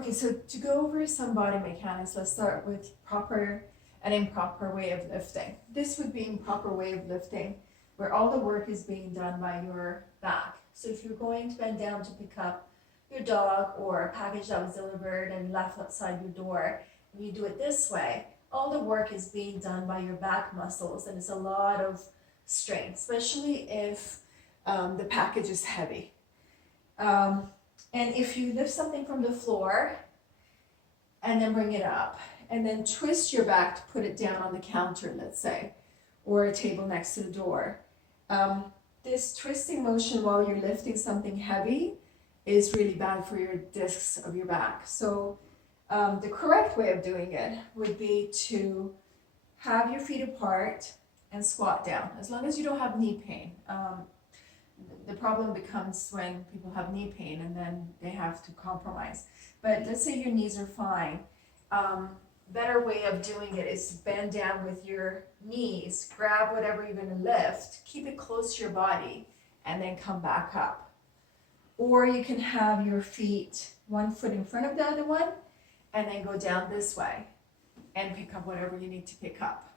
Okay, so to go over some body mechanics, let's start with proper and improper way of lifting. This would be improper way of lifting, where all the work is being done by your back. So if you're going to bend down to pick up your dog or a package that was delivered and left outside your door, and you do it this way, all the work is being done by your back muscles, and it's a lot of strain, especially if the package is heavy. And if you lift something from the floor and then bring it up and then twist your back to put it down on the counter, let's say, or a table next to the door, this twisting motion while you're lifting something heavy is really bad for your discs of your back. So the correct way of doing it would be to have your feet apart and squat down, as long as you don't have knee pain. The problem becomes when people have knee pain and then they have to compromise. But let's say your knees are fine. Better way of doing it is to bend down with your knees, grab whatever you're going to lift, keep it close to your body, and then come back up. Or you can have your feet, one foot in front of the other one, and then go down this way and pick up whatever you need to pick up.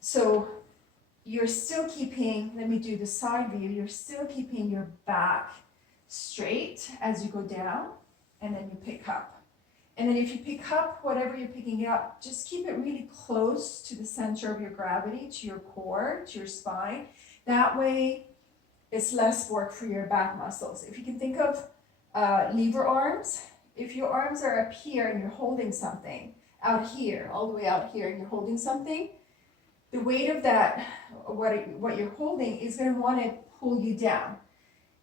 So you're still keeping, let me do the side view, you're still keeping your back straight as you go down, and then you pick up. And then if you pick up whatever you're picking up, just keep it really close to the center of your gravity, to your core, to your spine. That way, it's less work for your back muscles. If you can think of lever arms, if your arms are up here and you're holding something, out here, all the way out here, and you're holding something, the weight of that, what you're holding, is going to want to pull you down.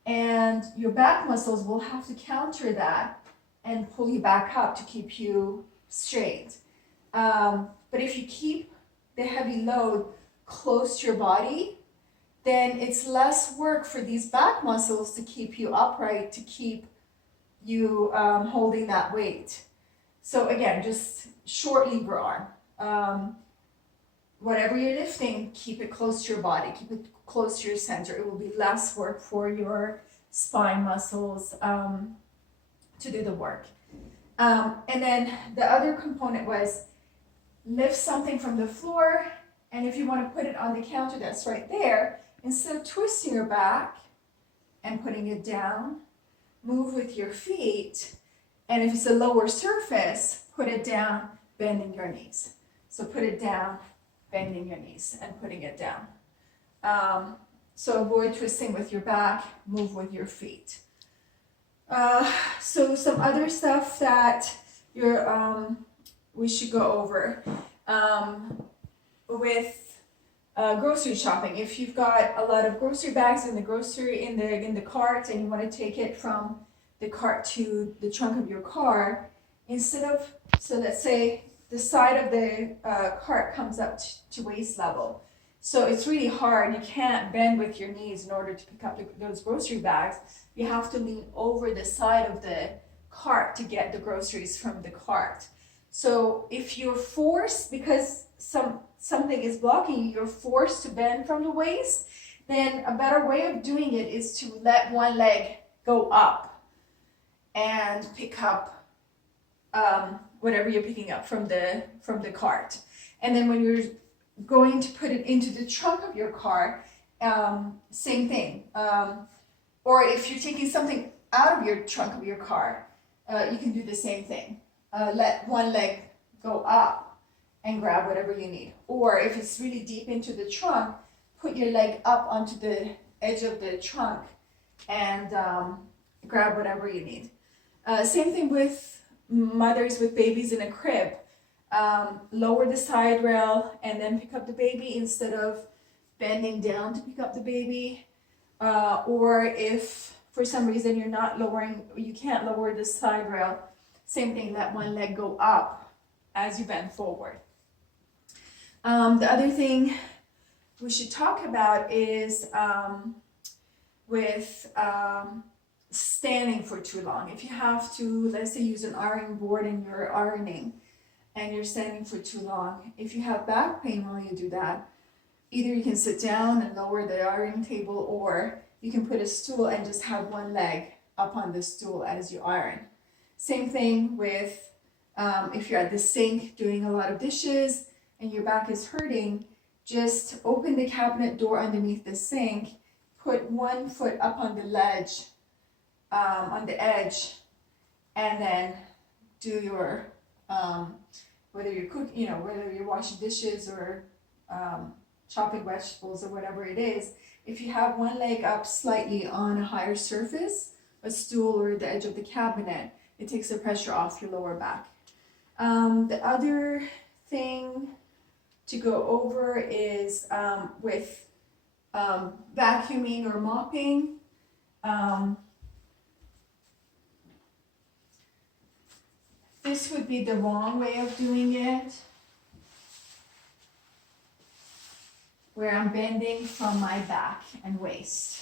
And your back muscles will have to counter that and pull you back up to keep you straight. But if you keep the heavy load close to your body, then it's less work for these back muscles to keep you upright, to keep you holding that weight. So again, just short lever arm. Whatever you're lifting, keep it close to your body, keep it close to your center. It will be less work for your spine muscles to do the work. And then the other component was lift something from the floor, and if you want to put it on the counter that's right there, instead of twisting your back and putting it down, move with your feet, and if it's a lower surface, put it down, bending your knees. So put it down, bending your knees, and putting it down. So avoid twisting with your back, move with your feet. So some other stuff that we should go over with grocery shopping. If you've got a lot of grocery bags in the cart and you want to take it from the cart to the trunk of your car, so let's say the side of the cart comes up to waist level. So it's really hard. You can't bend with your knees in order to pick up those grocery bags. You have to lean over the side of the cart to get the groceries from the cart. So if you're forced, because something is blocking you, you're forced to bend from the waist, then a better way of doing it is to let one leg go up and pick up whatever you're picking up from the cart. And then when you're going to put it into the trunk of your car, same thing. Or if you're taking something out of your trunk of your car, you can do the same thing. Let one leg go up and grab whatever you need. Or if it's really deep into the trunk, put your leg up onto the edge of the trunk and grab whatever you need. Same thing with mothers with babies in a crib. Lower the side rail and then pick up the baby instead of bending down to pick up the baby. Or if for some reason you can't lower the side rail, same thing, let one leg go up as you bend forward. The other thing we should talk about is with standing for too long. If you have to, let's say, use an ironing board and you're ironing and you're standing for too long, if you have back pain while you do that, either you can sit down and lower the ironing table, or you can put a stool and just have one leg up on the stool as you iron. Same thing with if you're at the sink doing a lot of dishes and your back is hurting, just open the cabinet door underneath the sink, put one foot up on the ledge, on the edge, and then do your, whether you're cooking, you know, whether you're washing dishes or chopping vegetables or whatever it is, if you have one leg up slightly on a higher surface, a stool or the edge of the cabinet, it takes the pressure off your lower back. The other thing to go over is with vacuuming or mopping. This would be the wrong way of doing it, where I'm bending from my back and waist.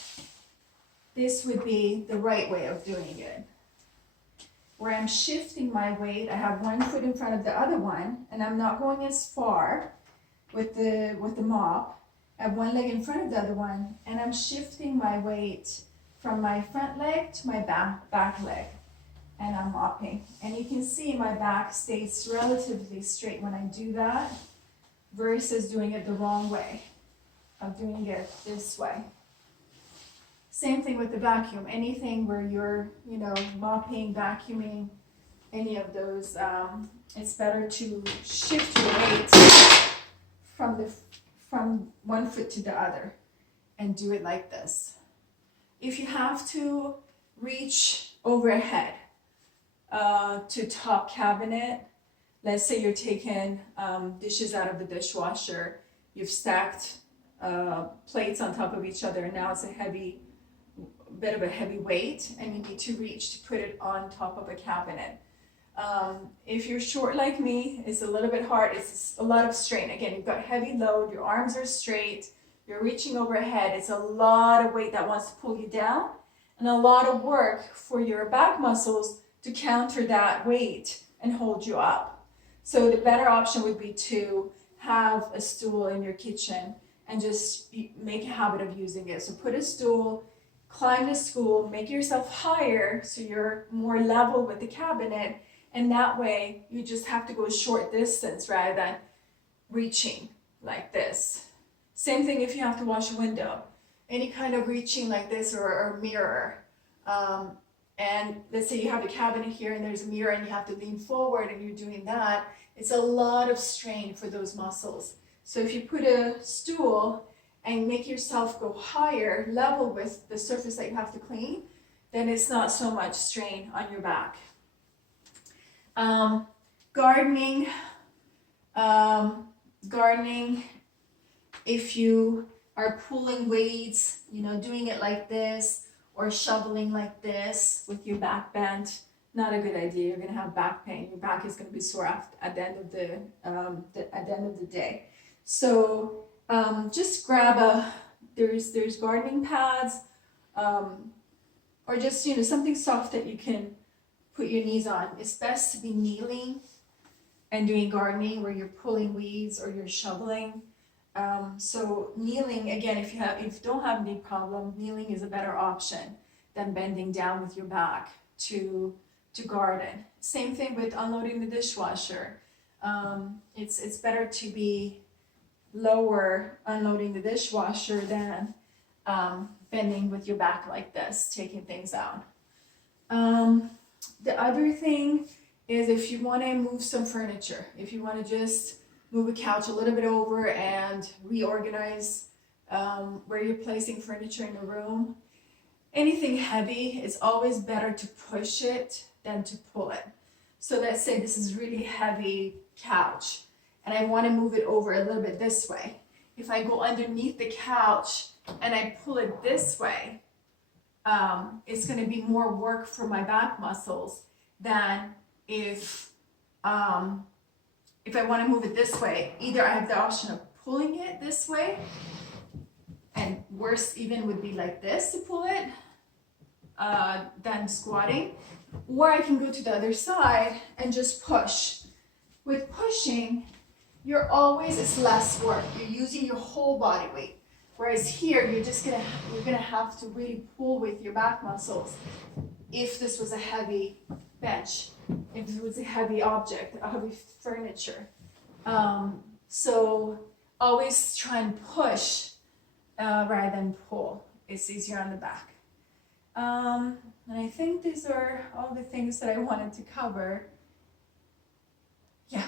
This would be the right way of doing it, where I'm shifting my weight. I have one foot in front of the other one, and I'm not going as far with the mop. I have one leg in front of the other one, and I'm shifting my weight from my front leg to my back leg, and I'm mopping. And you can see my back stays relatively straight when I do that, versus doing it the wrong way, of doing it this way. Same thing with the vacuum. Anything where you're, you know, mopping, vacuuming, any of those, it's better to shift your weight from one foot to the other and do it like this. If you have to reach overhead to top cabinet, let's say you're taking dishes out of the dishwasher, you've stacked plates on top of each other, and now it's a bit of a heavy weight, and you need to reach to put it on top of a cabinet. If you're short like me, it's a little bit hard. It's a lot of strain. Again, you've got heavy load, your arms are straight, you're reaching overhead. It's a lot of weight that wants to pull you down, and a lot of work for your back muscles to counter that weight and hold you up. So the better option would be to have a stool in your kitchen and just make a habit of using it. So put a stool, climb the stool, make yourself higher so you're more level with the cabinet, and that way you just have to go a short distance rather than reaching like this. Same thing if you have to wash a window. Any kind of reaching like this, or a mirror. And let's say you have a cabinet here and there's a mirror and you have to lean forward and you're doing that, it's a lot of strain for those muscles. So if you put a stool and make yourself go higher, level with the surface that you have to clean, then it's not so much strain on your back. Gardening, if you are pulling weeds, you know, doing it like this, or shoveling like this with your back bent, not a good idea. You're gonna have back pain. Your back is gonna be sore at the end of the day. So just grab there's gardening pads, or just, you know, something soft that you can put your knees on. It's best to be kneeling and doing gardening where you're pulling weeds or you're shoveling. So kneeling, again, if you don't have knee problem, kneeling is a better option than bending down with your back to garden. Same thing with unloading the dishwasher. It's better to be lower unloading the dishwasher than bending with your back like this, taking things out. The other thing is if you want to move some furniture, if you want to just move a couch a little bit over and reorganize where you're placing furniture in the room, anything heavy, it's always better to push it than to pull it. So let's say this is really heavy couch and I want to move it over a little bit this way. If I go underneath the couch and I pull it this way, it's going to be more work for my back muscles than if I want to move it this way. Either I have the option of pulling it this way, and worse even would be like this to pull it, than squatting, or I can go to the other side and just push. With pushing, it's less work. You're using your whole body weight. Whereas here, you're gonna have to really pull with your back muscles if this was a heavy bench if it was a heavy object, a heavy furniture. So always try and push rather than pull. It's easier on the back. And I think these are all the things that I wanted to cover. Yeah,